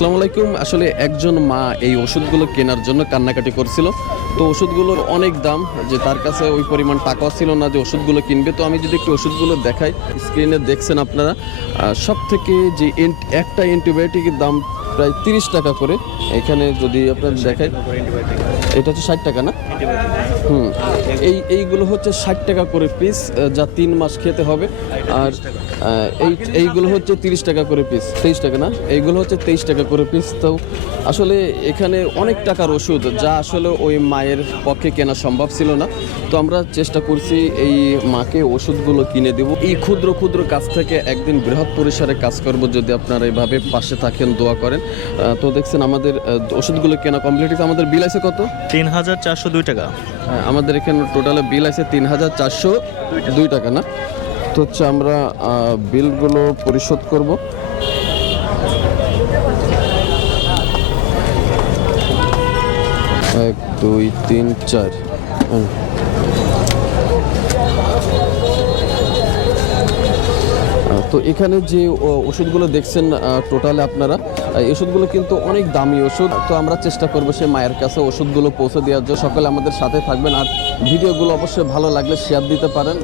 আসসালামু আলাইকুম। আসলে একজন মা এই ওষুধগুলো কেনার জন্য কান্নাকাটি করছিল। তো ওষুধগুলোর অনেক দাম, যে তার কাছে ওই পরিমাণ টাকাও ছিল না যে ওষুধগুলো কিনবে। তো আমি যদি একটু ওষুধগুলো দেখাই, স্ক্রিনে দেখছেন আপনারা, সব থেকে যে একটা অ্যান্টিবায়োটিকের দাম প্রায় 30 টাকা করে। এখানে যদি আপনার দেখাই, এটা হচ্ছে 60 টাকা না? এইগুলো হচ্ছে 60 টাকা করে পিস, যা 3 মাস খেতে হবে। আর এইগুলো হচ্ছে 30 টাকা করে পিস, 23 টাকা না, এইগুলো হচ্ছে 23 টাকা করে পিস। তো আসলে এখানে অনেক টাকার ওষুধ, যা আসলে ওই মায়ের পক্ষে কেনা সম্ভব ছিল না। তো আমরা চেষ্টা করছি এই মাকে ওষুধগুলো কিনে দেব। এই ক্ষুদ্র ক্ষুদ্র কাজ থেকে একদিন বৃহৎ পরিসরে কাজ করব, যদি আপনারা এভাবে পাশে থাকেন, দোয়া করেন। তো দেখছেন আমাদের ওষুধগুলো কেনা কমপ্লিট হয়েছে। আমাদের বিল আছে কত? 3402 টাকা। আমাদের এখানে টোটালে বিল আছে 3402 টাকা না? তো হচ্ছে আমরা বিলগুলো পরিশোধ করব। এক, দুই, তিন, চার। তো এখানে যে ওষুধগুলো দেখছেন টোটালে আপনারা, এই ওষুধগুলো কিন্তু অনেক দামি ওষুধ। তো আমরা চেষ্টা করবো সে মায়ের কাছে ওষুধগুলো পৌঁছে দেওয়ার জন্য। সকলে আমাদের সাথে থাকবেন, আর ভিডিওগুলো অবশ্যই ভালো লাগলে শেয়ার দিতে পারেন।